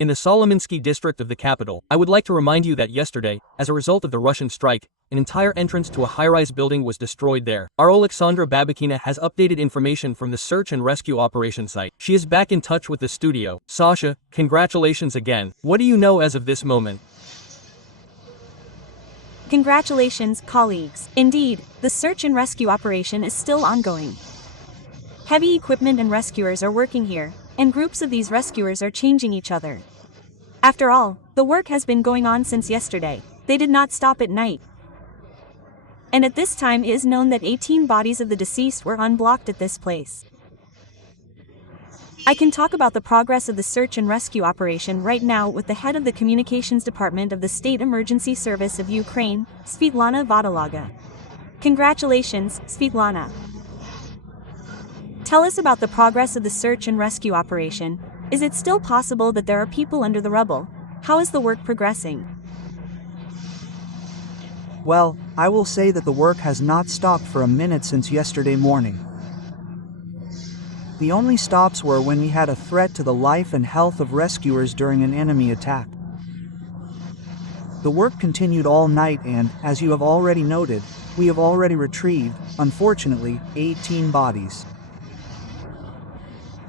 in the Solominsky district of the capital. I would like to remind you that yesterday, as a result of the Russian strike, an entire entrance to a high-rise building was destroyed there. Our Alexandra Babakina has updated information from the search and rescue operation site. She is back in touch with the studio. Sasha, congratulations again. What do you know as of this moment? Congratulations, colleagues. Indeed, the search and rescue operation is still ongoing. Heavy equipment and rescuers are working here, and groups of these rescuers are changing each other. After all, the work has been going on since yesterday. They did not stop at night. And at this time it is known that 18 bodies of the deceased were unblocked at this place. I can talk about the progress of the search and rescue operation right now with the head of the Communications Department of the State Emergency Service of Ukraine, Svitlana Vodolaga. Congratulations, Svitlana. Tell us about the progress of the search and rescue operation. Is it still possible that there are people under the rubble? How is the work progressing? Well, I will say that the work has not stopped for a minute since yesterday morning. The only stops were when we had a threat to the life and health of rescuers during an enemy attack. The work continued all night and, as you have already noted, we have already retrieved, unfortunately, 18 bodies.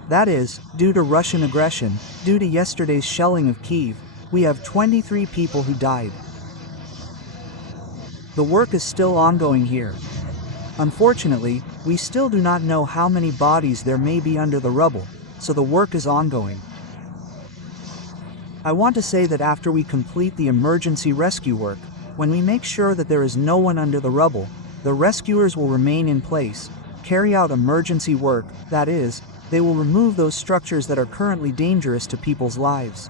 That is, due to Russian aggression, due to yesterday's shelling of Kyiv, we have 23 people who died. The work is still ongoing here. Unfortunately, we still do not know how many bodies there may be under the rubble, so the work is ongoing. I want to say that after we complete the emergency rescue work, when we make sure that there is no one under the rubble, the rescuers will remain in place, carry out emergency work, that is, they will remove those structures that are currently dangerous to people's lives.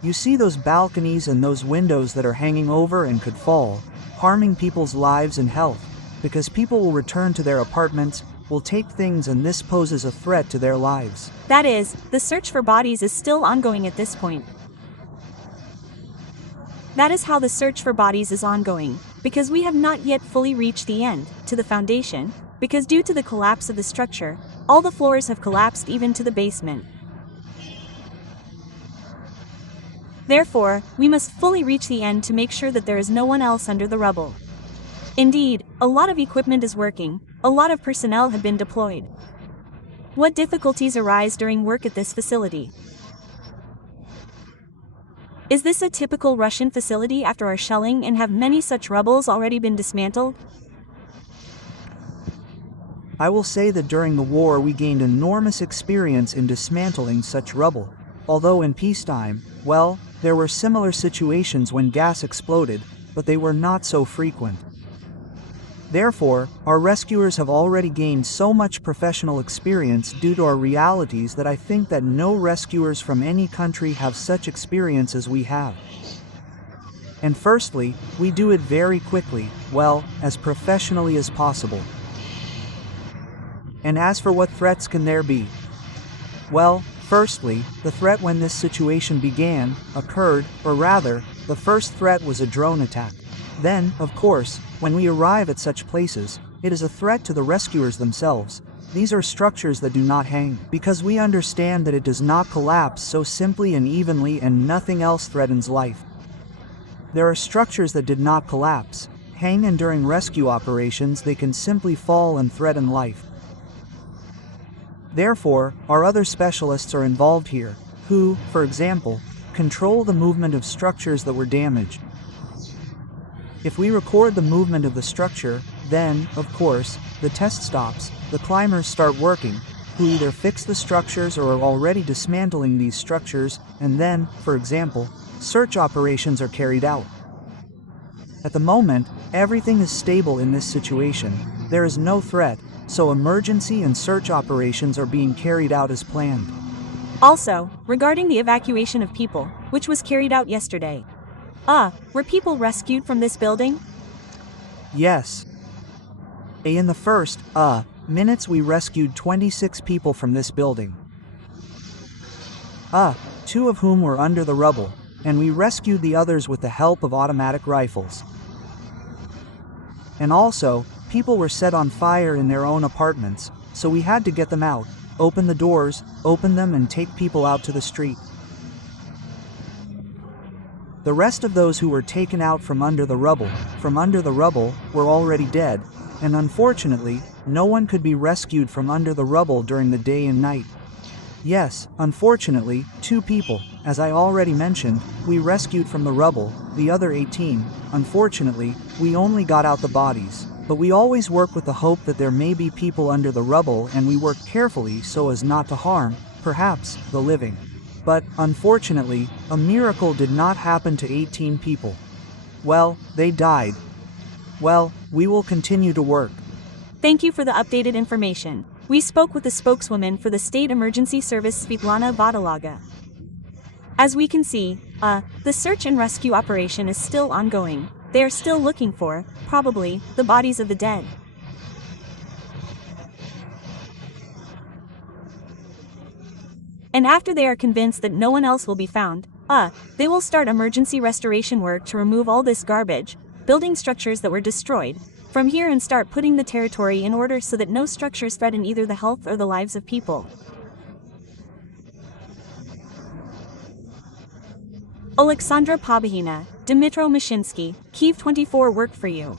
You see those balconies and those windows that are hanging over and could fall, harming people's lives and health, because people will return to their apartments, will take things, and this poses a threat to their lives. That is, the search for bodies is still ongoing at this point. That is how the search for bodies is ongoing, because we have not yet fully reached the end, to the foundation, because due to the collapse of the structure, all the floors have collapsed even to the basement. Therefore, we must fully reach the end to make sure that there is no one else under the rubble. Indeed, a lot of equipment is working, a lot of personnel have been deployed. What difficulties arise during work at this facility? Is this a typical Russian facility after our shelling, and have many such rubbles already been dismantled? I will say that during the war we gained enormous experience in dismantling such rubble, although in peacetime, well, there were similar situations when gas exploded, but they were not so frequent. Therefore, our rescuers have already gained so much professional experience due to our realities that I think that no rescuers from any country have such experience as we have. And firstly, we do it very quickly, well, as professionally as possible. And as for what threats can there be? Well, firstly, the threat when this situation began, occurred, or rather, the first threat was a drone attack. Then, of course, when we arrive at such places, it is a threat to the rescuers themselves. These are structures that do not hang, because we understand that it does not collapse so simply and evenly, and nothing else threatens life. There are structures that did not collapse, hang, and during rescue operations they can simply fall and threaten life. Therefore, our other specialists are involved here, who, for example, control the movement of structures that were damaged. If we record the movement of the structure, then, of course, the test stops, the climbers start working, who either fix the structures or are already dismantling these structures, and then, for example, search operations are carried out. At the moment, everything is stable in this situation, there is no threat, so emergency and search operations are being carried out as planned. Also, regarding the evacuation of people, which was carried out yesterday. Were people rescued from this building? Yes. In the first, minutes we rescued 26 people from this building. 2 of whom were under the rubble, and we rescued the others with the help of automatic rifles. And also, people were set on fire in their own apartments, so we had to get them out, open the doors, open them, and take people out to the street. The rest of those who were taken out from under the rubble, were already dead, and unfortunately, no one could be rescued from under the rubble during the day and night. Yes, unfortunately, 2 people, as I already mentioned, we rescued from the rubble, the other 18, unfortunately, we only got out the bodies. But we always work with the hope that there may be people under the rubble, and we work carefully so as not to harm, perhaps, the living. But, unfortunately, a miracle did not happen to 18 people. Well, they died. Well, we will continue to work. Thank you for the updated information. We spoke with the spokeswoman for the State Emergency Service, Svetlana Vodolaga. As we can see, the search and rescue operation is still ongoing. They are still looking for, probably, the bodies of the dead. And after they are convinced that no one else will be found, they will start emergency restoration work to remove all this garbage, building structures that were destroyed, from here and start putting the territory in order so that no structures threaten either the health or the lives of people. Oleksandra Pabahina, Dmitro Mashinsky, Kyiv 24 work for you.